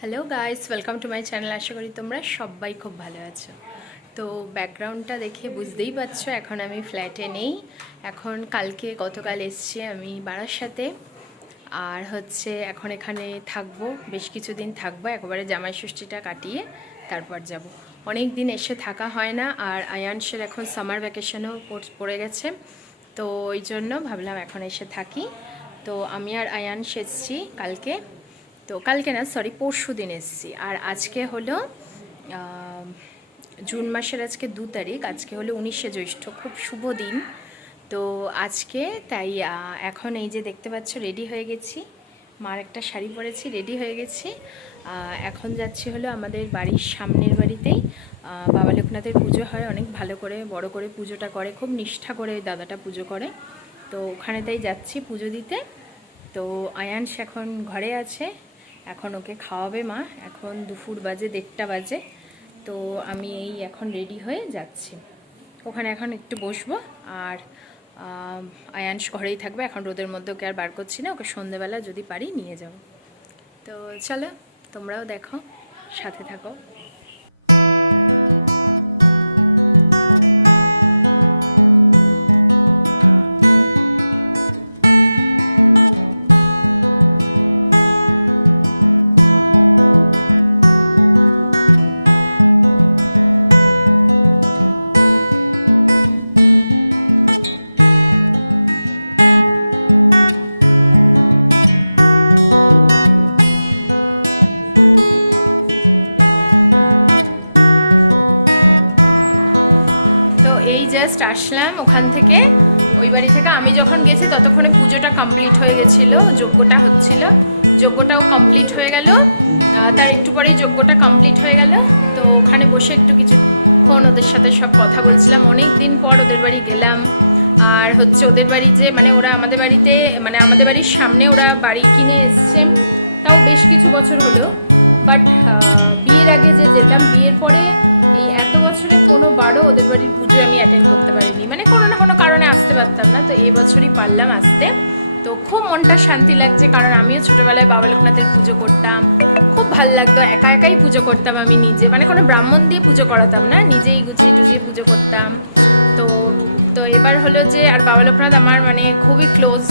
Hello guys, welcome to my channel. আশা করি তোমরা সবাই খুব ভালো আছো। তো ব্যাকগ্রাউন্ডটা দেখে বুঝতেই পারছো এখন আমি ফ্ল্যাটে নেই। এখন গতকাল এসছি আমি বারাসাতে। আর এখন এখানে থাকবো, বেশ কিছুদিন থাকবো, একবারে জামাই ষষ্ঠীটা কাটিয়ে তারপর যাব। অনেক দিন এসে থাকা হয় না, আর আয়ানসের এখন সামার ভ্যাকেশনও পড়ে গেছে, তো ওই জন্য ভাবলাম এখন এসে থাকি। তো আমি আর আয়ানস এসছি কালকে, তো কালকে না সরি পরশু দিন এসেছি। আর আজকে হলো জুন মাসের আজকে 2 তারিখ, আজকে হলো 19শে জ্যৈষ্ঠ, খুব শুভ দিন। তো আজকে তাই এখন এই যে দেখতে পাচ্ছ রেডি হয়ে গেছি, মার একটা শাড়ি পরেছি, রেডি হয়ে গেছি। এখন যাচ্ছি হলো আমাদের বাড়ির সামনের বাড়িতেই বাবা লোকনাথের পুজো হয়, অনেক ভালো করে বড় করে পুজোটা করে, খুব নিষ্ঠা করে ওই দাদাটা পুজো করে। তো ওখানে তাই যাচ্ছি পুজো দিতে। তো আয়ানস এখন ঘরে আছে, এখন ওকে খাওয়াবে মা। এখন দুপুর বাজে 1:30 বাজে। তো আমি এখন রেডি হয়ে যাচ্ছি ওখানে, এখন একটু বসবো। আর আয়ানস ঘরেই থাকবে, এখন রোদের মধ্যে ওকে আর বার করছি না, ওকে সন্ধেবেলা যদি পারি নিয়ে যাব। তো চলো তোমরাও দেখো, সাথে থাকো। তো এই জাস্ট আসলাম ওখান থেকে, ওই বাড়ি থেকে। আমি যখন গেছি ততক্ষণে পুজোটা কমপ্লিট হয়ে গেছিলো, যজ্ঞটা হচ্ছিল, যজ্ঞটাও কমপ্লিট হয়ে গেল। তার একটু পরেই যজ্ঞটা কমপ্লিট হয়ে গেল। তো ওখানে বসে একটু কিছুক্ষণ ওদের সাথে সব কথা বলছিলাম, অনেক দিন পর ওদের বাড়ি গেলাম। আর ওদের বাড়ি যে মানে ওরা আমাদের বাড়িতে, মানে আমাদের বাড়ির সামনে ওরা বাড়ি কিনে এসছে, তাও বেশ কিছু বছর হলো। বাট বিয়ের আগে যে যেতাম, বিয়ের পরে এই এত বছরে কোনো বারও ওদের বাড়ির পুজো আমি অ্যাটেন্ড করতে পারিনি, মানে কোনো না কোনো কারণে আসতে পারতাম না। তো এই বছরই পারলাম আসতে, তো খুব মনটা শান্তি লাগছে। কারণ আমিও ছোটোবেলায় বাবা লোকনাথের পুজো করতাম, খুব ভাল লাগতো। একা একাই পুজো করতাম আমি নিজে, মানে কোনো ব্রাহ্মণ দিয়ে পুজো করাতাম না, নিজেই গুছিয়ে টুজিয়ে পুজো করতাম। তো তো এবার হলো যে, আর বাবা লোকনাথ আমার মানে খুবই ক্লোজ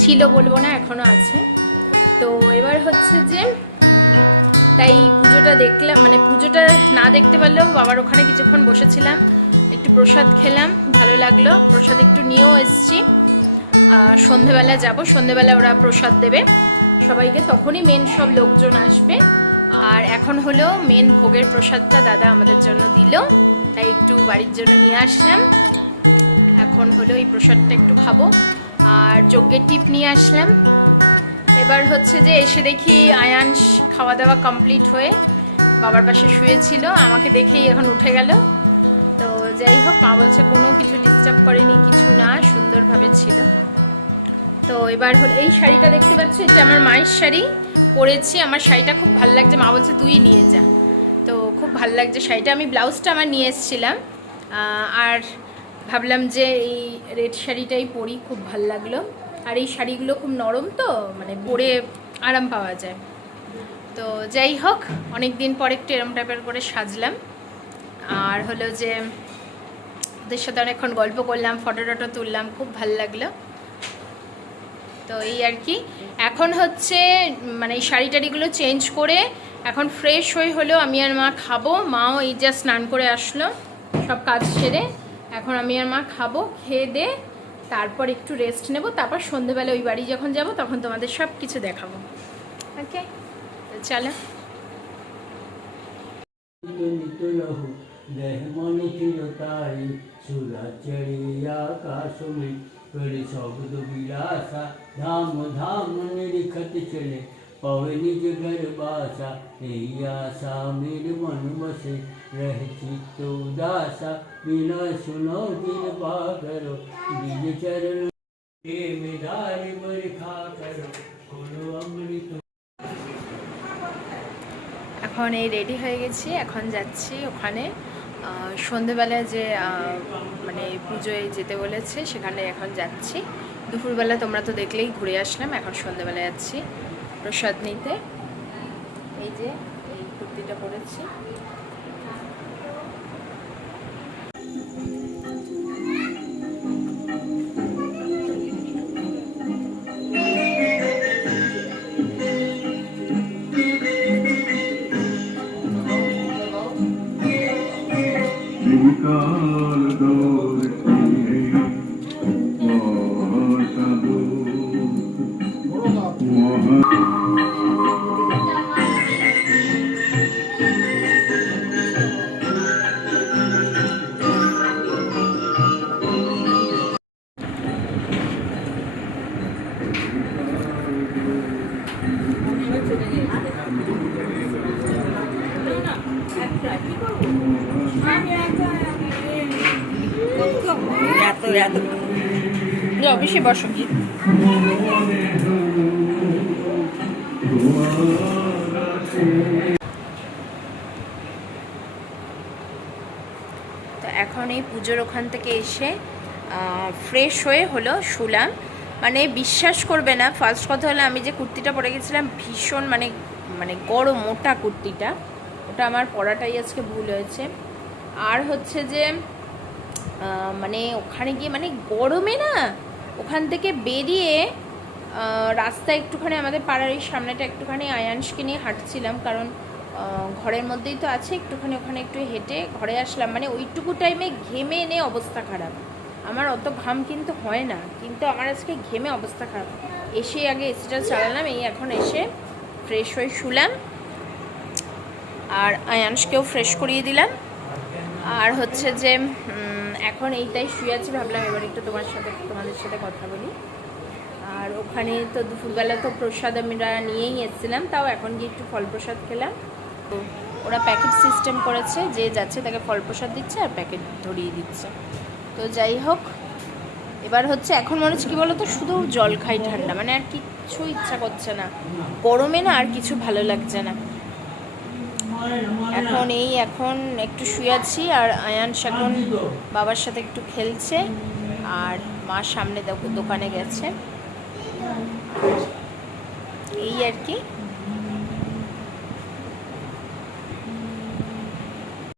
ছিল, বলবো না, এখনও আছে। তো এবার যে তাই পুজোটা দেখলাম, মানে পুজোটা না দেখতে পারলেও বাবার ওখানে কিছুক্ষণ বসেছিলাম, একটু প্রসাদ খেলাম, ভালো লাগলো। প্রসাদ একটু নিয়েও এসেছি। সন্ধেবেলা যাব, সন্ধেবেলা ওরা প্রসাদ দেবে সবাইকে, তখনই মেন সব লোকজন আসবে। আর এখন হলো মেন ভোগের প্রসাদটা দাদা আমাদের জন্য দিল, তাই একটু বাড়ির জন্য নিয়ে আসলাম। এখন হলো এই প্রসাদটা একটু খাবো, আর যজ্ঞের টিপ নিয়ে আসলাম। এবার যে এসে দেখি আয়ানস খাওয়া দাওয়া কমপ্লিট হয়ে বাবার পাশে শুয়েছিল, আমাকে দেখেই এখন উঠে গেল। তো যাই হোক, মা বলছে কোনো কিছু ডিস্টার্ব করেনি, কিছু না, সুন্দরভাবে ছিল। তো এবার এই শাড়িটা দেখতে পাচ্ছি, এটা আমার মায়ের শাড়ি, পরেছি, আমার শাড়িটা খুব ভালো লাগছে। মা বলছে তুই নিয়ে যা, তো খুব ভালো লাগছে শাড়িটা। আমি ব্লাউজটা আমার নিয়ে এসেছিলাম, আর ভাবলাম যে এই রেড শাড়িটাই পরি, খুব ভালো লাগলো। আর এই শাড়িগুলো খুব নরম, তো মানে পরে আরাম পাওয়া যায়। তো যাই হোক, অনেক দিন পর একটু এরম টাইপের করে সাজলাম। আর যে ওদের সাথে অনেকক্ষণ গল্প করলাম, ফটো টটো তুললাম, খুব ভালো লাগলো। তো এই আর কি, এখন মানে এই শাড়ি টাড়িগুলো চেঞ্জ করে এখন ফ্রেশ হলো আমি আর মা খাবো। মাও এই যা স্নান করে আসলো, সব কাজ সেরে এখন আমি আর মা খাবো, খেয়ে দে তারপর একটু রেস্ট নেব, তারপর সন্ধেবেলা ওই বাড়ি যখন যাব তখন তোমাদের সব কিছু দেখাবো। ওকে, তো চলো। শব্দ বিলাসা ধাম ধাম নিরিখত চলে পাবে নিজ ঘর বাসা এই আশা মের মন বসে রহে চিত্ত উদাসা বিনা শুনো কৃপা করো নিজ চরণ মেদারি বরখা করো কোনো অমৃত। এখন এই রেডি হয়ে গেছি, এখন যাচ্ছি ওখানে সন্ধেবেলা যে মানে পুজোয় যেতে বলেছে সেখানে এখন যাচ্ছি। দুপুরবেলা তোমরা তো দেখলেই ঘুরে আসলাম, এখন সন্ধেবেলা যাচ্ছি প্রসাদ নিতে। এই যে এই কুর্তিটা পরেছি। অবশ্যই বসো কি তো এখন এই পুজোর ওখান থেকে এসে ফ্রেশ হয়ে হলো শুলাম। মানে বিশ্বাস করবে না, ফার্স্ট কথা হলো আমি যে কুর্তিটা পরে গেছিলাম ভীষণ মানে মানে গরম মোটা কুর্তিটা, ওটা আমার পরাটাই আজকে ভুল হয়েছে। আর হচ্ছে যে মানে ওখানে গিয়ে মানে গরমে না ওখান থেকে বেরিয়ে রাস্তায় একটুখানি আমাদের পাড়ার এই সামনেটা একটুখানি আয়ানসকে নিয়ে হাঁটছিলাম, কারণ ঘরের মধ্যেই তো আছে, একটুখানি ওখানে একটু হেঁটে ঘরে আসলাম। মানে ওইটুকু টাইমে ঘেমে এনে অবস্থা খারাপ। আমার অত ঘাম কিন্তু হয় না, কিন্তু আমার আজকে ঘেমে অবস্থা খারাপ। এসে আগে এসিটা চালালাম, এই এখন এসে ফ্রেশ হয়ে শুলাম আর আয়ানসকেও ফ্রেশ করিয়ে দিলাম। আর হচ্ছে যে এখন এইটাই শুয়ে আছি, ভাবলাম এবার একটু তোমাদের সাথে কথা বলি। আর ওখানে তো দুপুরবেলা তো প্রসাদ আমরা নিয়েই এসেছিলাম, তাও এখন গিয়ে একটু ফল প্রসাদ খেলাম। তো ওরা প্যাকেট সিস্টেম করেছে, যে যাচ্ছে তাকে ফল প্রসাদ দিচ্ছে আর প্যাকেট ধরিয়ে দিচ্ছে। তো যাই হোক, এবার হচ্ছে এখন মনে হচ্ছে কী বলো তো, শুধু জল খাই ঠান্ডা, মানে আর কিচ্ছু ইচ্ছা করছে না, গরমে না আর কিছু ভালো লাগছে না। এখন একটু শুয়ে আছি আর আয়ানস এখন বাবার সাথে একটু খেলছে আর মা সামনে দোকানে গেছে, এই আর কি।